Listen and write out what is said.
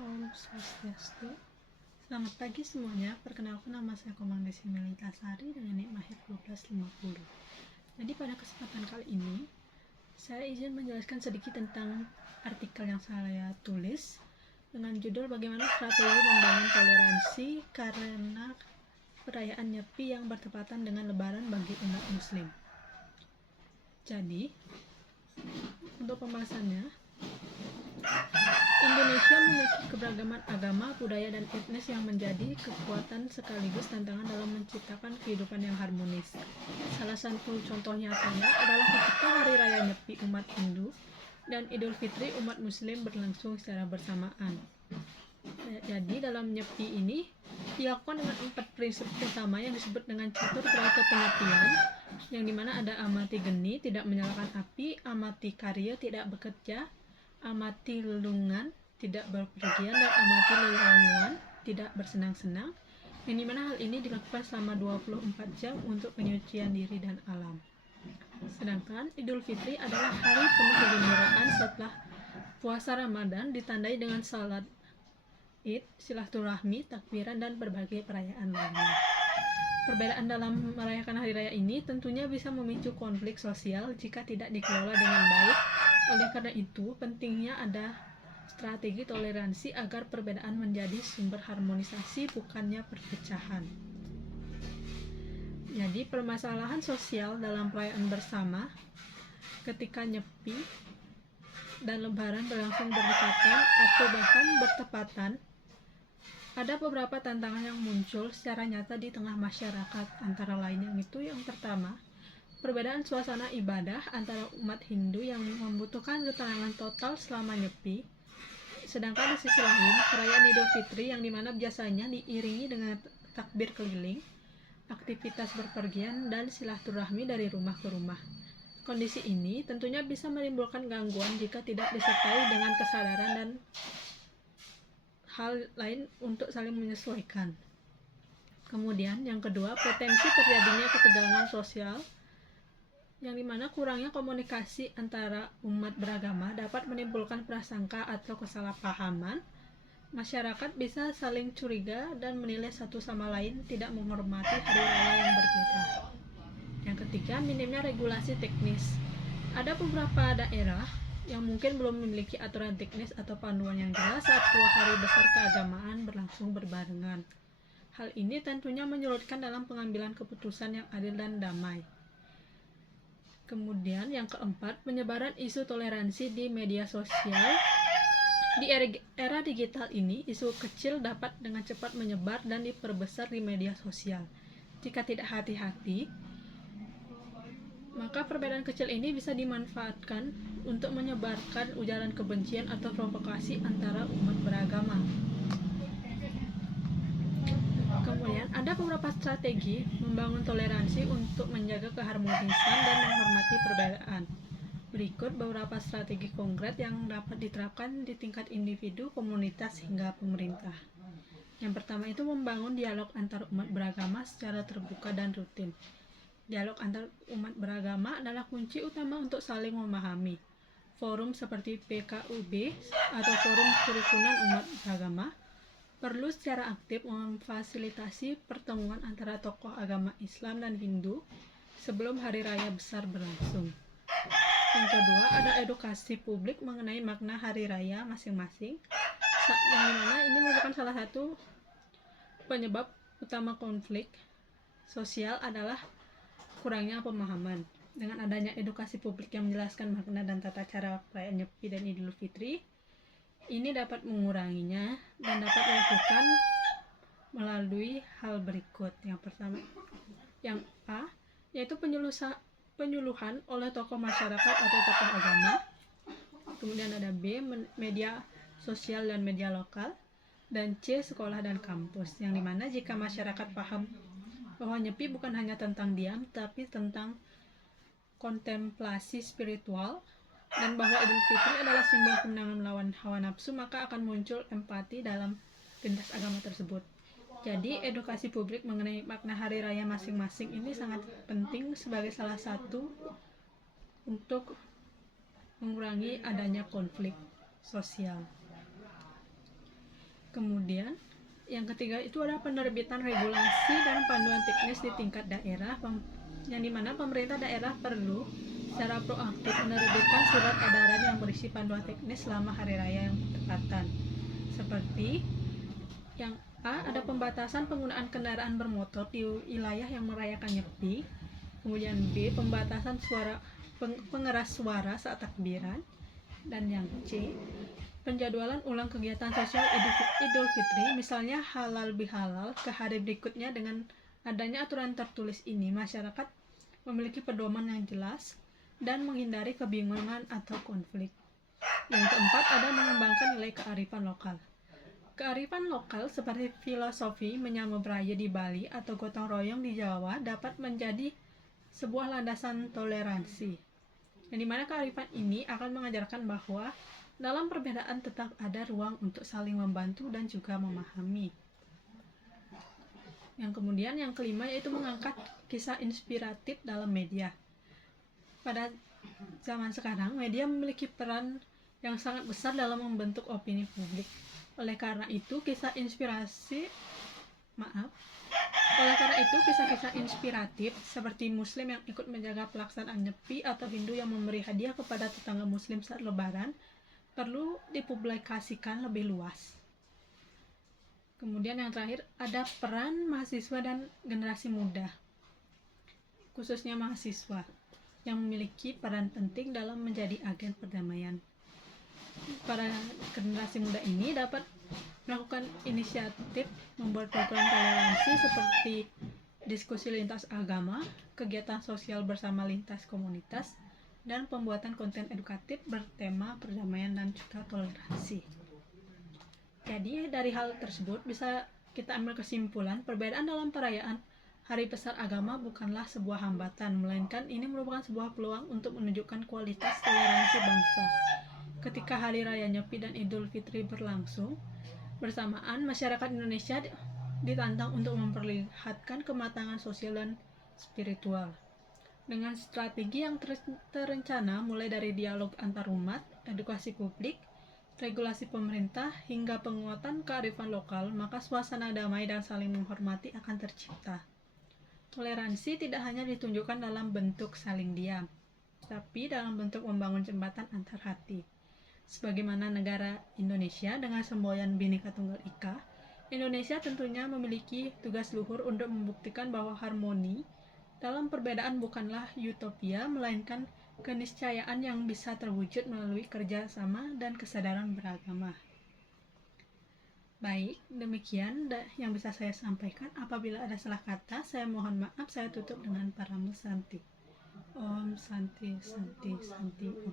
Om Swastiastu. Selamat pagi semuanya. Perkenalkan, nama saya Komang Desi Melitasari dengan NIK Mahir 1250. Jadi pada kesempatan kali ini saya izin menjelaskan sedikit tentang artikel yang saya tulis dengan judul bagaimana strategi membangun toleransi karena perayaan Nyepi yang bertepatan dengan Lebaran bagi umat Muslim. Jadi untuk pembahasannya, Indonesia memiliki keberagaman agama, budaya, dan etnis yang menjadi kekuatan sekaligus tantangan dalam menciptakan kehidupan yang harmonis. Salah satu contoh nyatanya adalah ketika Hari Raya Nyepi umat Hindu dan Idul Fitri umat Muslim berlangsung secara bersamaan. Jadi dalam Nyepi ini dilakukan dengan 4 prinsip utama yang disebut dengan catur berata penyepian, yang dimana ada amati geni, tidak menyalakan api, amati karya, tidak bekerja, amati lelungan, tidak berpergian, dan amati lelanguan, tidak bersenang-senang, yang dimana hal ini dilakukan selama 24 jam untuk penyucian diri dan alam. Sedangkan Idul Fitri adalah hari penuh kegembiraan setelah puasa Ramadan, ditandai dengan salat Id, silaturahmi, takbiran, dan berbagai perayaan lainnya. Perbedaan dalam merayakan hari raya ini tentunya bisa memicu konflik sosial jika tidak dikelola dengan baik. Oleh karena itu, pentingnya ada strategi toleransi agar perbedaan menjadi sumber harmonisasi, bukannya perpecahan. Jadi, permasalahan sosial dalam perayaan bersama ketika Nyepi dan Lebaran berlangsung berdekatan atau bahkan bertepatan, ada beberapa tantangan yang muncul secara nyata di tengah masyarakat. Antara lain yang pertama, perbedaan suasana ibadah antara umat Hindu yang membutuhkan ketenangan total selama Nyepi, sedangkan di sisi lain perayaan Idul Fitri yang dimana biasanya diiringi dengan takbir keliling, aktivitas berpergian, dan silaturahmi dari rumah ke rumah. Kondisi ini tentunya bisa menimbulkan gangguan jika tidak disertai dengan kesadaran dan hal lain untuk saling menyesuaikan. Kemudian yang kedua, potensi terjadinya ketegangan sosial, yang dimana kurangnya komunikasi antara umat beragama dapat menimbulkan prasangka atau kesalahpahaman. Masyarakat bisa saling curiga dan menilai satu sama lain tidak menghormati hari raya yang berbeda. Yang ketiga, minimnya regulasi teknis. Ada beberapa daerah yang mungkin belum memiliki aturan teknis atau panduan yang jelas saat dua hari besar keagamaan berlangsung berbarengan. Hal ini tentunya menyulitkan dalam pengambilan keputusan yang adil dan damai. Kemudian yang keempat, penyebaran isu toleransi di media sosial. Di era digital ini, isu kecil dapat dengan cepat menyebar dan diperbesar di media sosial. Jika tidak hati-hati, maka perbedaan kecil ini bisa dimanfaatkan untuk menyebarkan ujaran kebencian atau provokasi antara umat beragama. Kemudian ada beberapa strategi membangun toleransi untuk menjaga keharmonisan dan menghormati perbedaan. Berikut beberapa strategi konkret yang dapat diterapkan di tingkat individu, komunitas, hingga pemerintah. Yang pertama itu membangun dialog antar umat beragama secara terbuka dan rutin. Dialog antar umat beragama adalah kunci utama untuk saling memahami. Forum seperti PKUB atau Forum Kerukunan Umat Beragama perlu secara aktif memfasilitasi pertemuan antara tokoh agama Islam dan Hindu sebelum hari raya besar berlangsung. Yang kedua, ada edukasi publik mengenai makna hari raya masing-masing, yang dimana ini merupakan salah satu penyebab utama konflik sosial adalah kurangnya pemahaman. Dengan adanya edukasi publik yang menjelaskan makna dan tata cara perayaan Nyepi dan Idul Fitri, ini dapat menguranginya dan dapat dilakukan melalui hal berikut. Yang pertama, yang A, yaitu penyuluhan oleh tokoh masyarakat atau tokoh agama. Kemudian ada B, media sosial dan media lokal. Dan C, sekolah dan kampus. Yang dimana jika masyarakat paham bahwa Nyepi bukan hanya tentang diam, tapi tentang kontemplasi spiritual, dan bahwa Idul Fitri adalah simbol kemenangan melawan hawa nafsu, maka akan muncul empati dalam lintas agama tersebut. Jadi edukasi publik mengenai makna hari raya masing-masing ini sangat penting sebagai salah satu untuk mengurangi adanya konflik sosial. Kemudian yang ketiga itu ada penerbitan regulasi dan panduan teknis di tingkat daerah, yang dimana pemerintah daerah perlu secara proaktif menerbitkan surat edaran yang berisi panduan teknis selama hari raya yang berdekatan. Seperti yang A, ada pembatasan penggunaan kendaraan bermotor di wilayah yang merayakan Nyepi. Kemudian B, pembatasan pengeras suara saat takbiran. Dan yang C, penjadwalan ulang kegiatan sosial Idul Fitri, misalnya halal bihalal ke hari berikutnya. Dengan adanya aturan tertulis ini, masyarakat memiliki pedoman yang jelas dan menghindari kebingungan atau konflik. Yang keempat, ada mengembangkan nilai kearifan lokal. Kearifan lokal seperti filosofi menyambut raya di Bali atau gotong royong di Jawa dapat menjadi sebuah landasan toleransi, yang dimana kearifan ini akan mengajarkan bahwa dalam perbedaan tetap ada ruang untuk saling membantu dan juga memahami. Yang kemudian yang kelima yaitu mengangkat kisah inspiratif dalam media. Pada zaman sekarang, media memiliki peran yang sangat besar dalam membentuk opini publik. Oleh karena itu, kisah-kisah inspiratif seperti Muslim yang ikut menjaga pelaksanaan Nyepi atau Hindu yang memberi hadiah kepada tetangga Muslim saat Lebaran perlu dipublikasikan lebih luas. Kemudian yang terakhir, ada peran mahasiswa dan generasi muda, khususnya mahasiswa, yang memiliki peran penting dalam menjadi agen perdamaian. Para generasi muda ini dapat melakukan inisiatif membuat program toleransi seperti diskusi lintas agama, kegiatan sosial bersama lintas komunitas, dan pembuatan konten edukatif bertema perdamaian dan juga toleransi. Jadi dari hal tersebut bisa kita ambil kesimpulan, perbedaan dalam perayaan Hari Besar Agama bukanlah sebuah hambatan, melainkan ini merupakan sebuah peluang untuk menunjukkan kualitas toleransi bangsa. Ketika Hari Raya Nyepi dan Idul Fitri berlangsung bersamaan, masyarakat Indonesia ditantang untuk memperlihatkan kematangan sosial dan spiritual. Dengan strategi yang terencana, mulai dari dialog antar umat, edukasi publik, regulasi pemerintah, hingga penguatan kearifan lokal, maka suasana damai dan saling menghormati akan tercipta. Toleransi tidak hanya ditunjukkan dalam bentuk saling diam, tapi dalam bentuk membangun jembatan antar hati. Sebagaimana negara Indonesia dengan semboyan Bhinneka Tunggal Ika, Indonesia tentunya memiliki tugas luhur untuk membuktikan bahwa harmoni dalam perbedaan bukanlah utopia, melainkan keniscayaan yang bisa terwujud melalui kerja sama dan kesadaran beragama. Baik, demikian yang bisa saya sampaikan. Apabila ada salah kata, saya mohon maaf. Saya tutup dengan Paramo Santi. Om Santi Santi Santi Om.